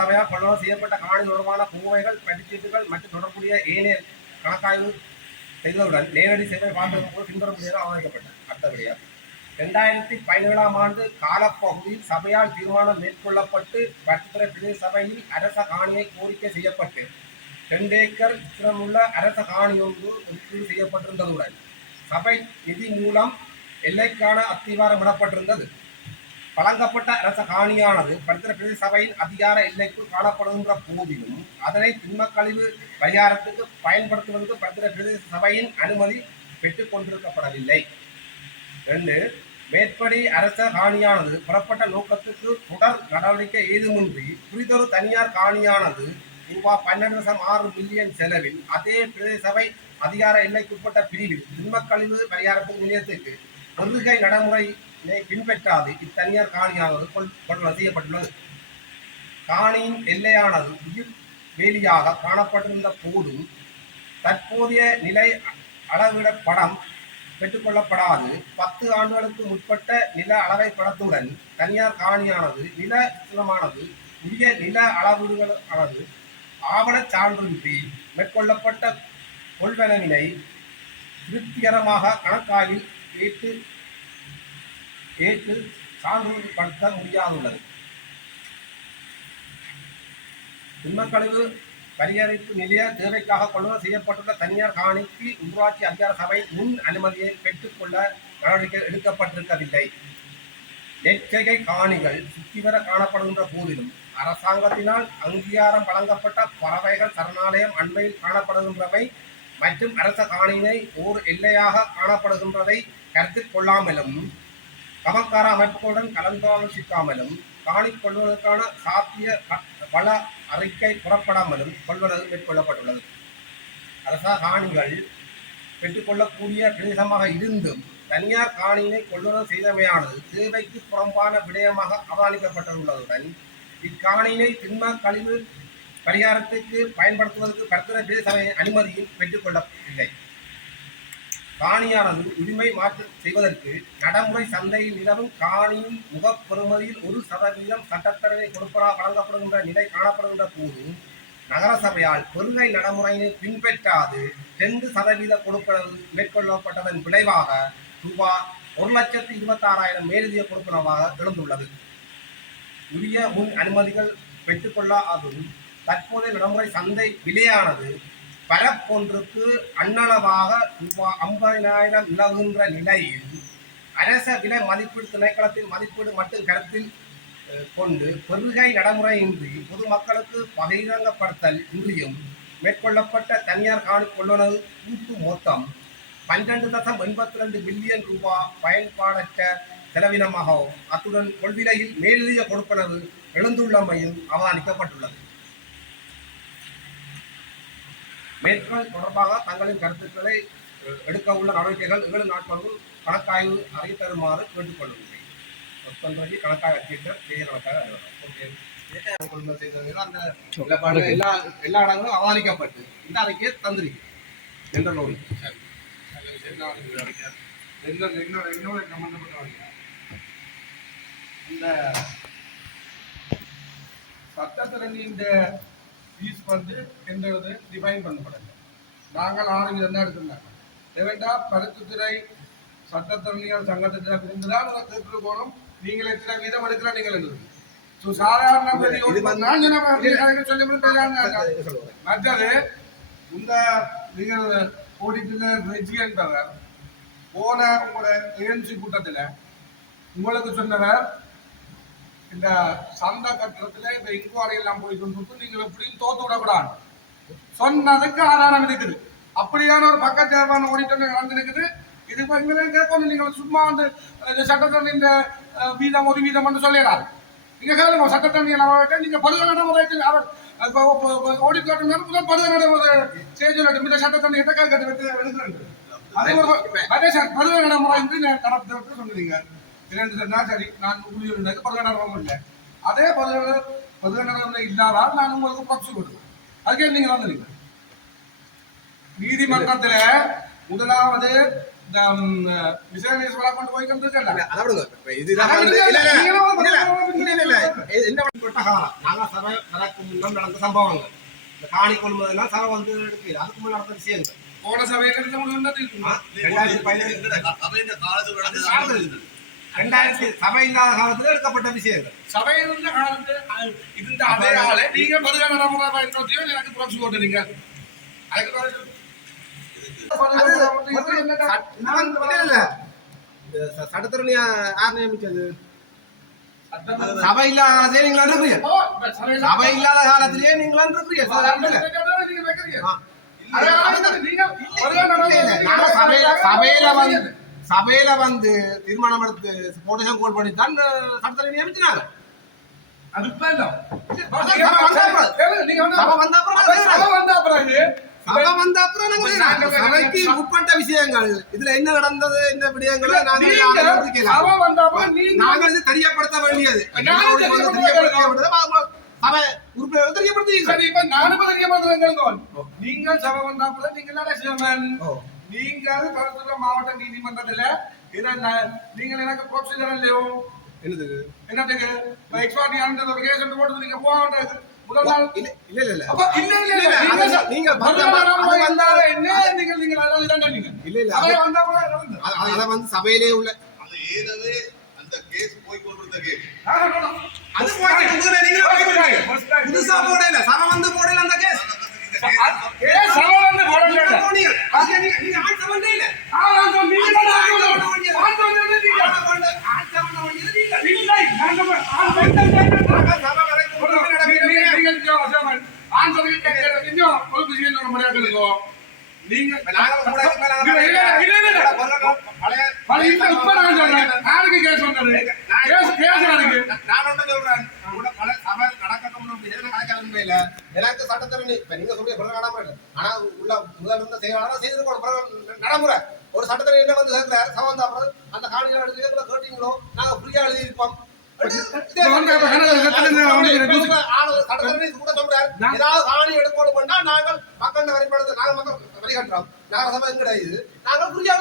சபையால் கொள்வனவு செய்யப்பட்ட காணி தொடர்பான கோவைகள் பதிச்சீட்டுகள் மற்றும் தொடர்புடைய ஏனைய கணக்காய்வு செய்தவுடன் நேரடி சேவை பார்ப்பதற்கு பின்வரும் முறையாக அவமதிக்கப்பட்டது. அடுத்தபடியாக 2017 ஆண்டு காலப்பகுதியில் சபையால் தீர்மானம் மேற்கொள்ளப்பட்டு பட்டுத்துறை பிரதேச சபையில் அரச காணியை கோரிக்கை செய்யப்பட்டு 2 ஏக்கர் விஸ்திரமுள்ள அரச காணி ஒன்று ஒதுக்கீடு செய்யப்பட்டிருந்ததுடன் சபை நிதி மூலம் எல்லைக்கான அத்திவாரம் விடப்பட்டிருந்தது. வழங்கப்பட்ட அரச காணியானது பட்டுத்துறை பிரதேச சபையின் அதிகார எல்லைக்குள் காணப்படுகின்ற போதிலும் அதனை திண்மக்கழிவு பரிகாரத்துக்கு பயன்படுத்துவதற்கு பட்டுத்துறை பிரதேச சபையின் அனுமதி பெற்றுக் கொண்டிருக்கப்படவில்லை. 2. மேற்படி அரச காணியானது புறப்பட்ட நோக்கத்துக்கு தொடர் நடவடிக்கை ஏதுமின்றி குறித்தொரு தனியார் காணியானது ரூபாய் 12.6 மில்லியன் செலவில் அதே பிரதேச சபை அதிகார எல்லைக்குட்பட்ட பிரிவில் திண்மக்கழிவு பரிகாரத்து நிலையத்துக்கு கொள்கை நடைமுறையை பின்பற்றாது இத்தனியார் காணியானது கொள்வனவு செய்யப்பட்டுள்ளது. காணியின் எல்லையானது உயிர் வேலியாக காணப்பட்டிருந்த போதும் தற்போதைய நிலை அளவிட படம் பெற்றுக்கொள்ளப்படாது 10 ஆண்டுகளுக்கு முற்பட்ட நில அளவை படத்துடன் தனியார் காணியானது நில விஸ்திரமானது உரிய நில அளவீடுகளானது ஆவணச் சான்றின்றி மேற்கொள்ளப்பட்ட கொள்வனவினை திருப்திகரமாக கணக்காய்வில் ஏற்று சான்றுபடுத்த முடியாதுள்ளது. திண்மக்கழிவு பரிகரிப்பு நிலைய தேவைக்காக கொள்வனவு செய்யப்பட்டுள்ள தனியார் காணிக்கு உள்ளாட்சி அதிகார சபை முன் அனுமதியை பெற்றுக்கொள்ள நடவடிக்கை எடுக்கப்பட்டிருக்கவில்லை. நெற்செய்கை காணிகள் சுற்றிவர காணப்படுகின்ற போதிலும் அரசாங்கத்தினால் அங்கீகாரம் வழங்கப்பட்ட பறவைகள் சரணாலயம் அண்மையில் காணப்படுகின்றவை மற்றும் அரச காணியினை ஓர் எல்லையாக காணப்படுகின்றதை கருத்தில் கொள்ளாமலும் கமக்கார அமைப்புகளுடன் கலந்தாலோசிக்காமலும் காணி கொள்வதற்கான சாத்திய வள அறிக்கை புறப்படாமலும் கொள்வனவு மேற்கொள்ளப்பட்டுள்ளது. அரச காணிகள் பெற்றுக்கொள்ளக்கூடிய பிரதேசமாக இருந்தும் தனியார் காணியினை கொள்வனவு செய்தமையானது தேவைக்கு புறம்பான விடயமாக அவதானிக்கப்பட்டுள்ளதுடன் இக்காணியினை திண்ம கழிவு பரிகாரத்துக்கு பயன்படுத்துவதற்கு பட்டுத்துறை பிரதேச சபையின் அனுமதியும் பெற்றுக்கொள்ளவில்லை. காணியானது உரிமை மாற்றம் செய்வதற்கு நடைமுறை சந்தையில் நிலவும் காணியின் முகப்பெறுமதியில் 1% சட்டத்தரவை கொடுப்பதாக வழங்கப்படுகின்ற நிலை காணப்படுகின்ற போது நகர சபையால் கொள்கை நடைமுறையினை பின்பற்றாது 2% கொடுப்பனவு மேற்கொள்ளப்பட்டதன் விளைவாக ரூபாய் 1,26,000 மேலதிக கொடுப்பனவாக எழுந்துள்ளது. உரிய முன் அனுமதிகள் பெற்றுக்கொள்ளாதும் தற்போதைய நடைமுறை சந்தை விலையானது பரப்பொன்றுக்கு அன்னளவாக ரூபாய் 50,000 நிலவுகின்ற நிலையில் அரச விலை மதிப்பீடு திணைக்களத்தின் மதிப்பீடு மட்டும் கருத்தில் கொண்டு கொள்கை நடைமுறையின்றி பொதுமக்களுக்கு பகிரங்கப்படுத்தல் இன்றியும் மேற்கொள்ளப்பட்ட தனியார் காணி கொள்வனவு கூட்டு மொத்தம் 12.82 பில்லியன் ரூபாய் பயன்பாடற்ற செலவினமாகவும் அத்துடன் கொள்விலையில் மேலதிக கொடுப்பனவு எழுந்துள்ளமையும் அவதானிக்கப்பட்டுள்ளது. மேற்கொள் தொடர்பாக தங்களின் கருத்துக்களை எடுக்க உள்ள நடவடிக்கைகள் 7 நாட்களுக்கு கணக்காய்வு அறிய தருமாறு கேட்டுக்கொள்ளுங்கள். கணக்காய் அச்சீட்டர் செய்ய கணக்காக அந்த எல்லா இடங்களும் அவதானிக்கப்பட்டு இந்த அறிக்கையை தந்திருக்கு என்ற நோய் இந்த சட்டத்திறனின் ஃபீஸ் எந்த டிஃபைன் பண்ணப்படல. நாங்கள் 6 வீதம் தான் எடுத்திருந்தாங்க. தேவைண்டா பருத்துத்துறை சட்டத்திறனிகள் சங்கத்தினர் இருந்துதான் கேட்டு போகணும். நீங்கள் எத்தனை வீதம் எடுக்கிற நீங்கள் எழுதுங்க. சாதாரண மற்றது இந்த நீங்கள் ஓடிட்டு ரெஜி என்பவர் போன உங்களோட ஏஎன்சி கூட்டத்தில் உங்களுக்கு சொன்னவர் இந்த சந்தை கட்டணத்துல இந்த இன்குவாரி எல்லாம் போய் கொண்டு நீங்கள் எப்படியும் தோத்து விடக்கூடாது சொன்னதுக்கு ஆதாரம் இருக்குது. அப்படியான ஒரு பக்க தேர்வான ஓடிட்டு நடந்துருக்குது. இது கேட்கணும். நீங்கள் சும்மா சட்டத்தண்ணி இந்த வீதம் ஒரு வீதம் என்று சொல்லிடாது. நீங்க கேளுங்க சட்டத்தண்ணி நீங்க பருவ நடைமுறைக்கு அவர் ஓடிட்டு முதல் பருவ நடைமுறை செய்து இந்த சட்டத்தண்ணி எடுக்கிறேன். அதே அதே சார் பருவ நடைமுறை நடத்த சொன்னீங்க. சரி, நான் ஊழியர்களுக்கு பருவ நடைமுறை இல்லை. அதே பருவ நடைமுறை இல்லாதால் நான் உங்களுக்கு பக்ஸு கொடுப்பேன். அதுக்கே நீங்க வந்துடுங்க. நீதிமன்றத்தில் முதலாவது இந்த மிஸ்லேனியஸ் வழக்கு கொண்டு போய் கொண்டிருக்கல. அதை விடுங்க. இப்ப இதுதான் வந்து என்ன பண்ணப்பட்ட காலம் நாங்க சபை நடக்கும் முன்னால் நடந்த சம்பவங்கள் இந்த காணி கொள்முதலாம் சபை வந்து எடுக்கல அதுக்கு முன்னாடி நடந்த விஷயங்கள் போன சபையில் எடுத்த முடிவு 2000 சபை இல்லாத காலத்துல எடுக்கப்பட்ட விஷயங்கள் சபையில் இருந்த காலத்து இருந்த அதே ஆளை நீங்க பதில நடைமுறை பயன்படுத்தியோ எனக்கு புரட்சி போட்டுறீங்க. அதுக்கு சட்டத்தரணி யார் நியமிச்சது? சபை இல்லாத காலத்திலே நீங்களா இருக்கிறீங்க. சபை இல்லாத காலத்திலேயே நீங்களா இருக்கிறீங்க. சபையில வந்து தீர்மானம் எடுத்து போட்டேஷன் கோல் பண்ணி தான் சட்டத்தரணி நியமிச்சினாங்க. சபைக்கு உட்பட்ட விஷயங்கள் இதுல என்ன நடந்தது என்ன விடயங்களை நாங்கள் தெரியப்படுத்த வேண்டியது சபை உறுப்பினர்கள் தெரியப்படுத்துவீங்க. நீங்கள் சபை வந்தாப்புல நீங்கள் நீங்கள் கருத்துள்ள மாவட்ட நீதிமன்றத்துல நீங்கள் எனக்கு ப்ரொசீஜர் இல்லையோ என்னத்துக்கு எக்ஸ்பர்ட் யாருன்ற ஒரு கேஸ் போட்டு நீங்க போக வேண்டியது முதல் நாள் இல்ல அப்ப இல்ல நீங்க வந்தாலே என்ன நீங்க அத வந்து சபையிலே உள்ள அது ஏதவே அந்த கேஸ் போய் கொண்டிருந்த கேஸ் அது புதுசா போடல சபை வந்து போடல அந்த கேஸ் சபை வந்து போடல நீங்க ஆட்சி பண்ணே இல்ல எனக்கு சட்டத்தரணி நீங்க சொல்ற ஆனா உள்ள முதல் இருந்த செயலாளர் செய்து நடைமுறை ஒரு சட்டத்தரணி என்ன வந்து கேட்கிறார் சமந்தா அந்த காணிகளை எடுத்து கேட்டீங்களோ நாங்க ஃப்ரீயா எழுதியிருப்போம். காணி எடுக்கணும் பண்ணா நாங்கள் மக்கள் வரிப்படுத்த நாங்கள் மக்கள் வரிகட்டுறோம் நகரசபை கிடையாது நாங்கள் புரியா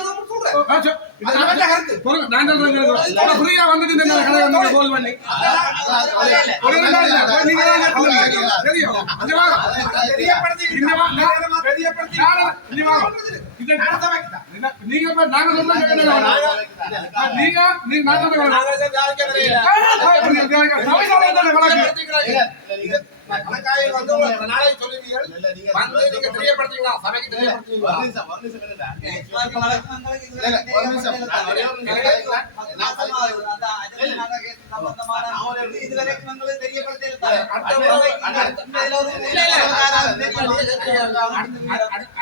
கணக்காயில் வந்து நாளை சொல்லுவீர்கள் வந்து நீங்க தெரியப்படுத்தீங்களா சபைக்கு தெரியப்படுத்தீங்களா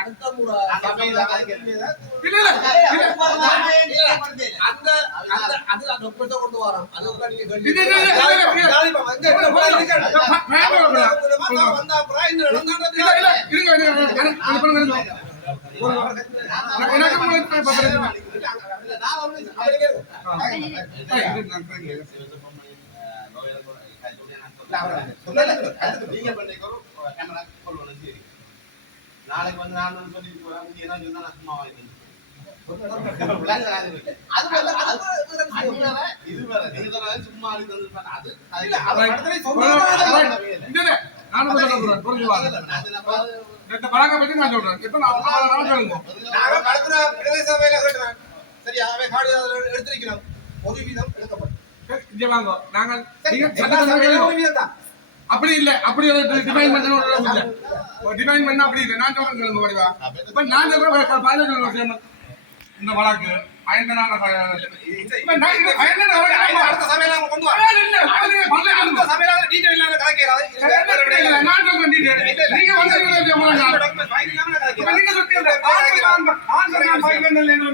அடுத்த கொண்டு வரோம் நாளைக்கு வந்து நான் சொல்லிட்டு போறேன் நீ என்ன சொன்னா நான் சும்மா வாங்கிட்டு இது வேற நீங்க தான் சும்மா அழுது வந்து அது எடுத்திருக்கிறோம் ஒரு வீதம் அப்படி இல்ல அப்படி டிஃபைன் பண்ண டிஃபைன் பண்ண அப்படி இல்லை நான் சொல்றேன் படிவா இப்ப நான் சொல்றேன் 15 வருஷம் இந்த வழக்கு அடுத்த சபையில கொண்டு வர அடுத்த சபையில டீடைல் இல்லாம கலக்கிறாரு நான் சொல்றேன் டீடைல் நீங்க வந்து நீங்க சொல்றீங்க ஆன்சர் ஃபைல் பண்ணல நீங்க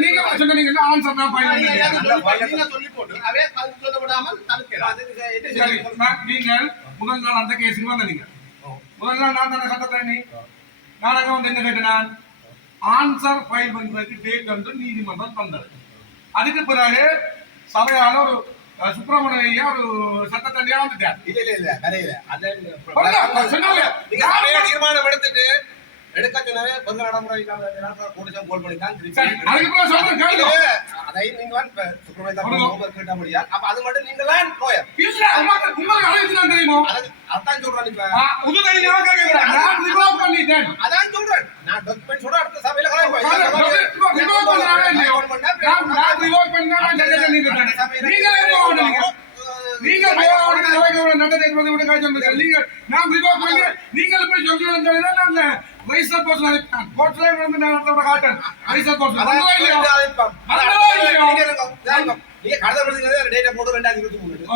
நீங்க சொன்னீங்க ஆன்சர் தான் சொல்லி போட்டு அவே சொல்லப்படாமல் தடுக்கிறார். நீங்கள் முதல் நாள் அந்த கேஸுக்கு வந்தீங்க முதல் நாள் நான் தானே சட்டத்தரணி நான் அங்க வந்து என்ன கேட்டேன் ஆன்சர் ஃபைல் பண்றதுக்கு டேட் வந்து நீதிமன்றம் தந்தது அதுக்கு பிறகு சபையால ஒரு சுப்பிரமணிய ஒரு சட்டத்தண்டியா வந்துட்டார். இல்ல கரையில சொன்னாங்க நீங்க சபையை தீர்மானம் எடுத்துட்டு எடுக்க சொன்னாவே பொது நடைமுறை கூட்டம் கோல் பண்ணித்தான் அதுக்கு சொல்றேன் கேளுங்க. அதை நீங்க கேட்ட முடியாது. அப்ப அது மட்டும் நீங்க தான் லோயர் இல்ல உங்களுக்கு அழைச்சுதான் தெரியுமோ? அதான் சொல்றேன். இப்ப நான் ரிவால்வ் பண்ணிட்டேன். அதான் சொல்றேன். நான் டாக்குமெண்ட் சொல்ற அடுத்த சபையில நான் ரிவால்வ் பண்ணா நீங்களே போகணும். நீங்க நடந்ததை நீங்க நான் ரிவால்வ் பண்ணி நீங்கள் போய் சொல்லுங்க. வைசல் போஸ்ட் கோட்ல வந்து நான் காட்டேன். வைசல் போஸ்ட் நீங்க கடை படுத்துறதே டேட்டா போட்டு 2023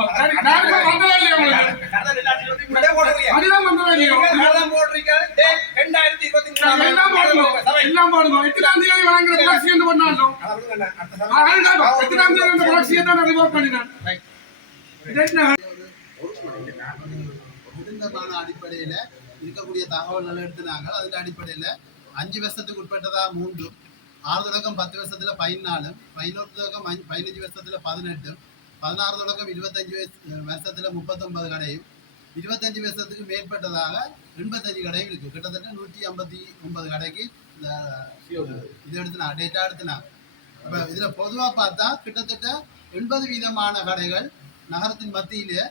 அதுதான் வந்தது. எல்லாம் பாடுங்க. எத்தனாம் தேதி வழங்குற புரட்சி என்று பண்ணாலும் எத்தனாம் தேதி அந்த புரட்சியை தான் ரிவால்வ் பண்ணினேன். ஒழுங்கமான அடிப்படையில இருக்கக்கூடிய தகவல்கள் எடுத்துனாங்க. அதுக்கு அடிப்படையில 5 வருஷத்துக்கு உட்பட்டதா 3, 6 தொடக்கம் 10 வருஷத்துல 14, 11 தொடக்கம் 15 வருஷத்துல 18, 16 தொடக்கம் 25 வருஷத்துல 39 கடையும், 25 வருஷத்துக்கு மேற்பட்டதாக 85 கடையும் இருக்கு. கிட்டத்தட்ட 159 கடைக்கு இது எடுத்துனாங்க, டேட்டா எடுத்துனாங்க. அப்ப இதுல பொதுவா பார்த்தா கிட்டத்தட்ட 80% கடைகள் நகரத்தின் மத்தியிலே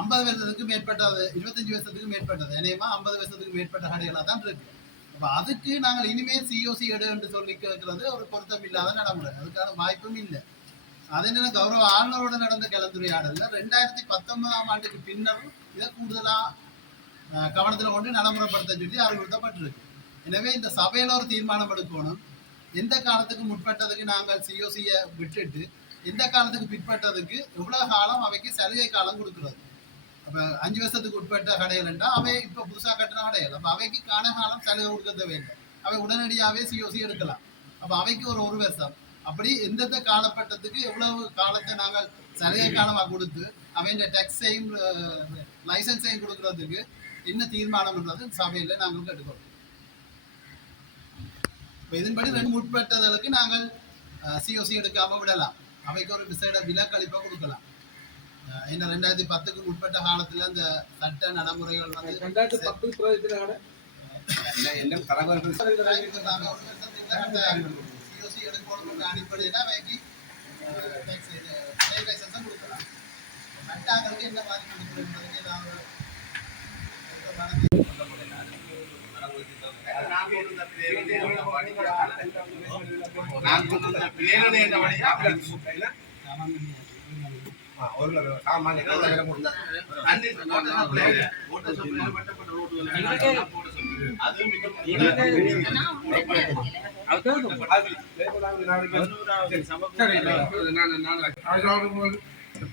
50 வருஷத்துக்கு மேற்பட்டது, 25 வருஷத்துக்கு மேற்பட்டது, இணையமா 50 வருஷத்துக்கு மேற்பட்ட கடைகளாக தான் இருக்கு. அப்ப அதுக்கு நாங்கள் இனிமேல் சிஓசி எடு என்று சொல்லி கேட்கறது ஒரு பொருத்தம் இல்லாத நடைமுறை. அதுக்கான வாய்ப்பும் இல்லை. அதே நேரம் கௌரவ ஆளுநரோட நடந்த கலந்துரையாடல 2019ஆம் ஆண்டுக்கு பின்னர் இதை கூடுதலா கவனத்துல கொண்டு நடைமுறைப்படுத்த சொல்லி அறிவுறுத்தப்பட்டிருக்கு. எனவே இந்த சபையில ஒரு தீர்மானம் எடுக்கணும். எந்த காலத்துக்கு முற்பட்டதுக்கு நாங்கள் சிஓசியை விட்டுட்டு எந்த காலத்துக்கு பிற்பட்டதுக்கு எவ்வளவு காலம் அவைக்கு சலுகை காலம் கொடுக்குறது. அப்ப 5 வருஷத்துக்கு உட்பட்ட கடைகள் என்றால் அவை இப்ப புதுசா கட்டின கடைகள். அப்ப அவைக்கு கால காலம் சலுகை கொடுக்க வேண்டும். அவை உடனடியாவே சிஓசி எடுக்கலாம். அப்ப அவைக்கு ஒரு வருஷம் அப்படி எந்தெந்த காலப்பட்டத்துக்கு எவ்வளவு காலத்தை நாங்கள் சலுகை காலமாக கொடுத்து அவைய டேக்ஸையும் லைசன்ஸையும் கொடுக்கறதுக்கு என்ன தீர்மானம்ன்றது சபையில நாங்கள் எடுக்கிறோம். இதன்படி 2 முற்பட்டதற்கு நாங்கள் சிஓசி எடுக்காம விடலாம். அவைக்கு ஒரு விசேட விலக்களிப்பா கொடுக்கலாம். ஏன்னா 2010க்கு உட்பட்ட காலத்துல அந்த சட்ட நடைமுறைகள் வந்து 2010 எல்லாம் தரவர்கள் சிஓசி எடுக்கணும் அடிப்படையில அவைக்கு லைசன்ஸ் கொடுக்கலாம். மற்றவங்களுக்கு என்ன மாதிரி கொடுக்கணும்ன்றதுக்கு ஏதாவது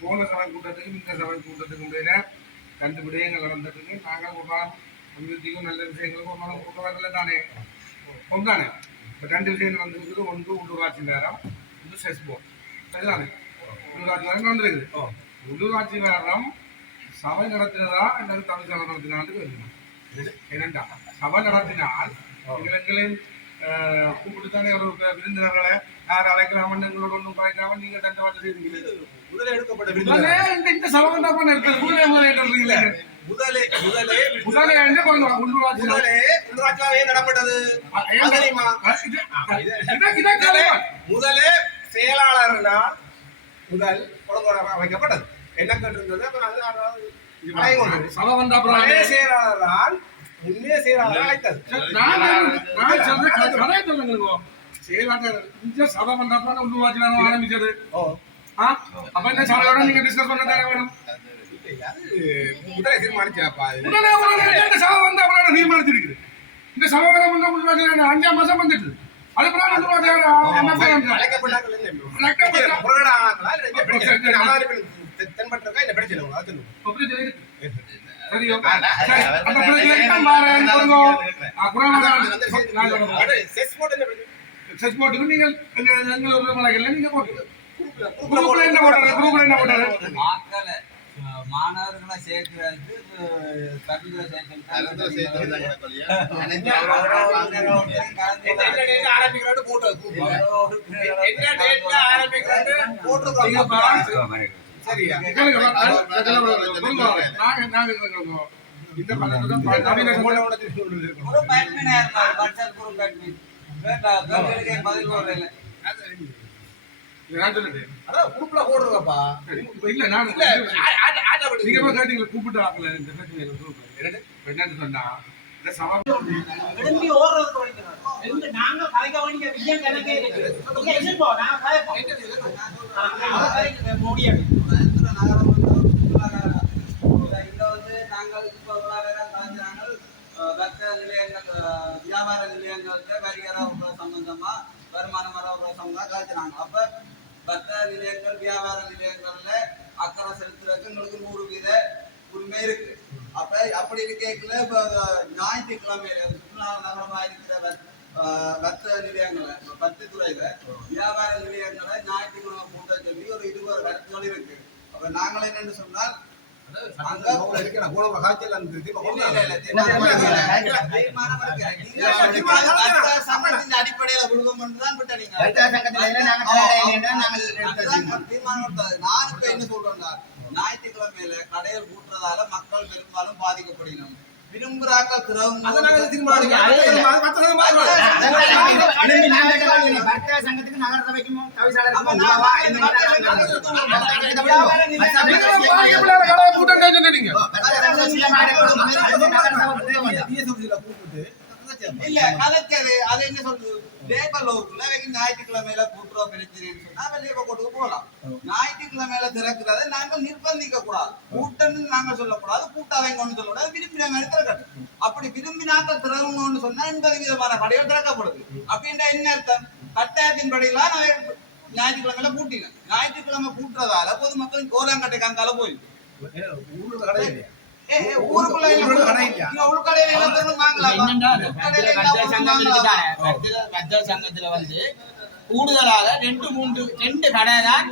போன சபை கூட்டத்துக்கும் இந்த சபை கூட்டத்துக்கும் ரெண்டு விடயங்கள் நடந்துட்டு நாங்கள் ஒரு நாள் அபிவிருத்திக்கும் நல்ல விஷயங்களுக்கும் ஒரு நாள் கூட்டவாதில தானே ஒன்றானே. இப்போ 2 விஷயங்கள் வந்துருக்குது. ஒன்று உள்ளூராட்சி நேரம், ஒன்று செஸ் போர்ட். சரிதானே? உள்ளூராட்சி நேரம் வந்துருக்குது. உள்ளூராட்சி நேரம் சபை நடத்தினதா அல்லது தமிழ் சபை நடத்தினான்னு கேட்கணும். ஏனென்றா சபை நடத்தினால் எங்களின் கூப்பிட்டுத்தானே ஒரு விருந்தினர்களை யார் அழைக்கிறாமன்னு எங்களோட ஒன்றும் குறைக்காம நீங்க தண்டவாட்டு செய்வீங்க. முதலே எடுக்கப்பட்ட இந்த சபை வந்தா இருக்குது. உள்ளூராட்சியாவே நடப்பட்டது. முதலே செயலாளர்னால் முதல் வைக்கப்பட்டது. என்ன கேட்டிருந்தது? செயலாளரால் முன்னே செயலாளர் அழைத்தது. சபை வந்தா உள்ளூராட்சி ஆரம்பிச்சது. அப்ப இந்த சபையோட நீங்க டிஸ்கஸ் பண்ண தானே வேணும். முதலே தீர்மானிச்சாப்பா. சபை வந்து அப்புறம் தீர்மானிச்சிருக்கு. இந்த சபை வர 5ஆம் மாசம் வந்துட்டு அதுக்கப்புறம் நீங்கள் எங்கள் மலைகள்ல நீங்க போட்டு என்ன போட்டாரு மாணவர்களை சேர்க்கிறதுக்கு கல்விகளை சேர்க்கிறது சரியா ஒரு பேட்மினா இருந்தார் வாட்ஸ்அப் குரூப் பேட்மின் பதில் போடுறேன் குரூப்ல போடுறப்பா இல்ல நான் நீங்க கேட்டீங்களா கூப்பிட்டு ஆக்கல இந்த என்னன்னு சொன்னா இந்த சவால் விரும்பி ஓடுறதுக்கு வலிக்கிறாங்க நாங்க கலைக்க வேண்டிய விஷயம் கணக்கே இருக்கு நீங்க எதிர்ப்போ நான் கலைப்போம் முடியாது இங்க வந்து நாங்கள் இப்போ நாங்கள் வர்த்தக நிலையங்கள் வியாபார நிலையங்கள்ல வரிகர சம்பந்தமா வருமானம் வர சம்பந்தமா கழிச்சுனாங்க அப்ப வர்த்தக நிலையங்கள் வியாபார நிலையங்கள்ல அக்கறை செலுத்துறதுக்கு எங்களுக்கு 100% உரிமை இருக்கு அப்ப அப்படி இருக்கல இப்ப ஞாயிற்றுக்கிழமையில சுற்றுலா நகரமா இருக்கிற வர்த்தக நிலையங்களை பத்து துறையில வியாபார நிலையங்களை ஞாயிற்றுக்கிழமை கூட்ட சொல்லி ஒரு 20 கருத்துகள் இருக்கு அப்ப நாங்கள் என்னன்னு சொன்னால் அடிப்படையில குடும்பம் தான் நான் இப்ப என்ன சொல்றேன்னா ஞாயிற்றுக்கிழமையில கடையில் கூட்டுறதால மக்கள் பெரும்பாலும் பாதிக்கப்படுகிறோம் விரும்புறாக்கள் திறவும் சங்கத்துக்கு நகர சபைக்கும் இல்ல கலக்கது அது என்ன சொல்றது லேபர் லோக்குள்ள ஞாயிற்றுக்கிழமையில கூட்டுறோம் பிரச்சனைன்னு சொன்னா லேபர் கோட்டுக்கு போகலாம் ஞாயிற்றுக்கிழமையில திறக்கிறத நாங்கள் நிர்பந்திக்க கூடாது கூட்டம்னு நாங்கள் சொல்லக்கூடாது கூட்டாதவங்கன்னு சொல்லக்கூடாது விரும்பினாங்க திறக்கட்டும் அப்படி விரும்பினாக்கள் திறவுங்கன்னு சொன்னா 80% கடைகள் திறக்கப்படுது அப்படின்ற என்ன அர்த்தம் கட்டாயத்தின் படியெல்லாம் ஞாயிற்றுக்கிழமையில கூட்டினேன் ஞாயிற்றுக்கிழமை கூட்டுறதால பொதுமக்கள் கோலாங்கட்டை காங்கால போயிடும் சங்கத்துல வந்து கூடுதலாக 2 கடை தான்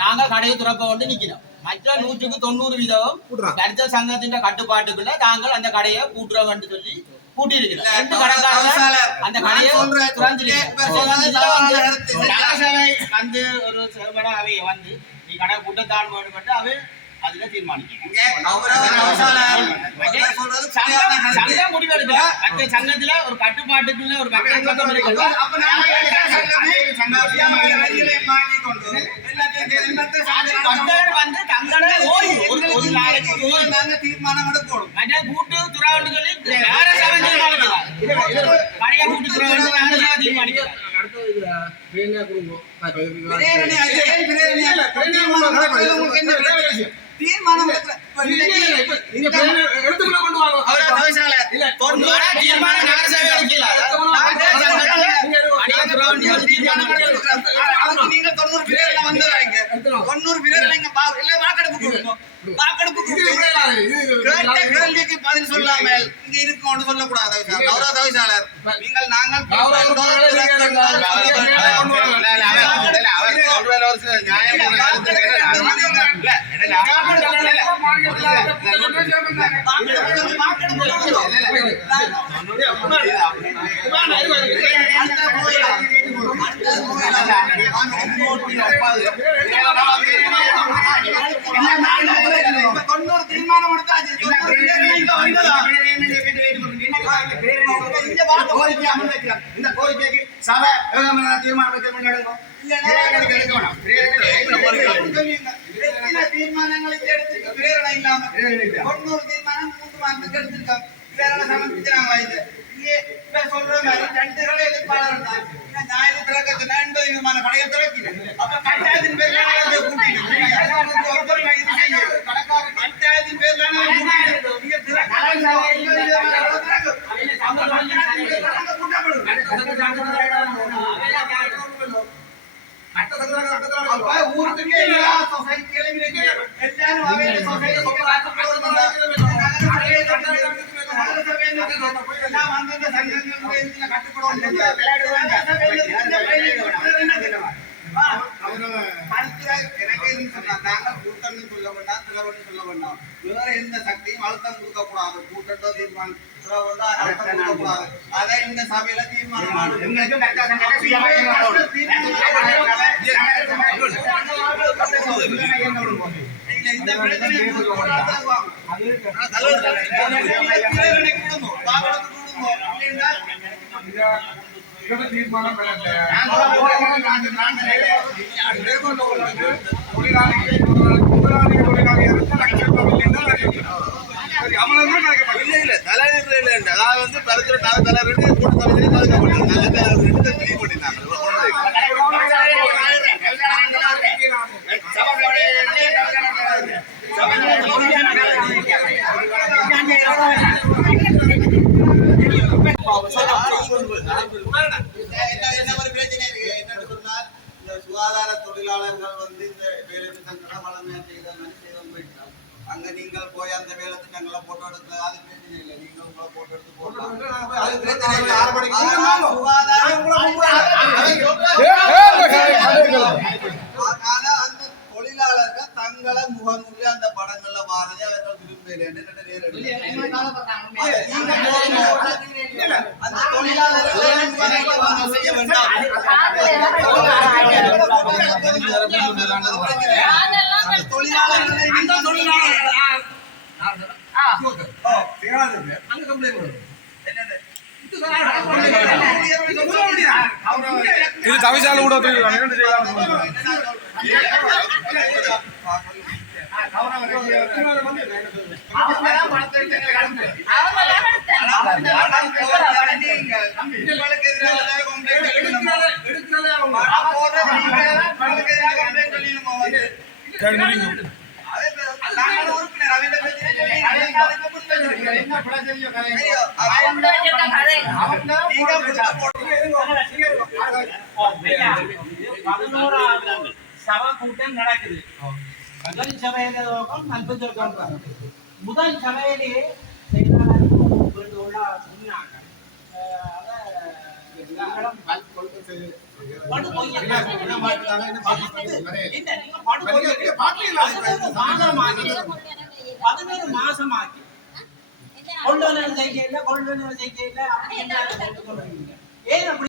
நாங்க கடையை துறப்ப கொண்டு நிக்கிறோம் மற்ற 100% வீதம் கர்த்தர் சங்கத்தின் கட்டுப்பாட்டுக்குள்ள தாங்கள் அந்த கடையை கூட்டுறோம் என்று சொல்லி கூட்டி இருக்கிறோம் 2 கடைக்காரர் அந்த கடையை வந்து ஒரு செருமடா அவை வந்து நீ கடை கூட்டத்தான் வேணும்னு அவை அதுல தீர்மானிக்கிறேன் சங்கம் முடிவெடுக்கல மற்ற சங்கத்துல ஒரு கட்டுப்பாட்டுக்குள்ள ஒரு வந்து தங்களை ஒரு நாளைக்கு தீர்மானம் எடுக்கணும் மற்ற கூட்டு துறாவண்டு சொல்லி வேற சபை பழைய கூட்டு துறாவண்டு தீர்மானிக்கலாம் தீர்மானம் நீங்க 90 பேர்ல வந்துறாங்க 90 பேர்ல நீங்க வாக்கெடுப்பு கேள்விக்கு பதில் சொல்லாமல் இங்க இருக்கணும் சொல்லக்கூடாது கௌரவ தவிசாளர் நீங்கள் நாங்கள் தீர்மானம் எடுத்தாச்சு இந்த கோரிக்கைக்கு சபை தீர்மானம் தீர்மானங்களை எடுத்து பிரேரணை இல்லாம 90 தீர்மானம் 3 மாதத்துக்கு எடுத்திருக்கோம் பிரேரணை சமர்ப்பிச்சாங்க சொல்ற மாதிரி 2 கடை எதிர்ப்பாளர் தான் ஞாயிறு திறக்க 80 விதமான கடையை திறக்கிறேன் அப்ப பஞ்சாயத்தின் பேர்ல பஞ்சாயத்தின் பேர்ல ஊருக்கு எல்லா சொசைட்டியிலும் எல்லாரும் அந்தந்த சங்கங்கள் கட்டுப்படும் எனக்கு சொன்னா நாங்கள் கூட்டம்னு சொல்ல வேண்டாம் போட்டு சொல்ல வேண்டாம். வேற எந்த சக்தியும் அழுத்தம் கொடுக்கக்கூடாது. கூட்டத்தோ தீர்மானம் அழுத்தம் கொடுக்கக்கூடாது. அதை இந்த சபையில தீர்மானம் இந்த பிரச்சனையை இதோட தீர்மானம் அதாவது பரிந்துரை தலைவர் கூட்டத்தலைவர் கிளீன் பண்ணினாங்க. சுகாதார தொழிலாளர்கள் வந்து இந்த வேலை திட்டங்களை வளமையா அங்க நீங்கள் போய் அந்த வேலை திட்டங்களை போட்டோ எடுத்து அது பிரச்சனை இல்லை. நீங்க உங்களை போட்டோ எடுத்து போடலாம். அது பிரச்சனை இல்லை. ஆனா அந்த தொழிலாளர்கள் தங்களை முகநூலில் அந்த படங்கள்ல மாறதே அவர்கள் விரும்பல. அந்த தொழிலாளர்களை செய்ய வேண்டாம். இது தவிசால கூட சபை கூட்டம் நடக்குது. முதல் சபையில முதல் சபையிலேயே பதினேழு மாசமாக்கி கொள்ளுநர் செய்யல ஏன் அப்படி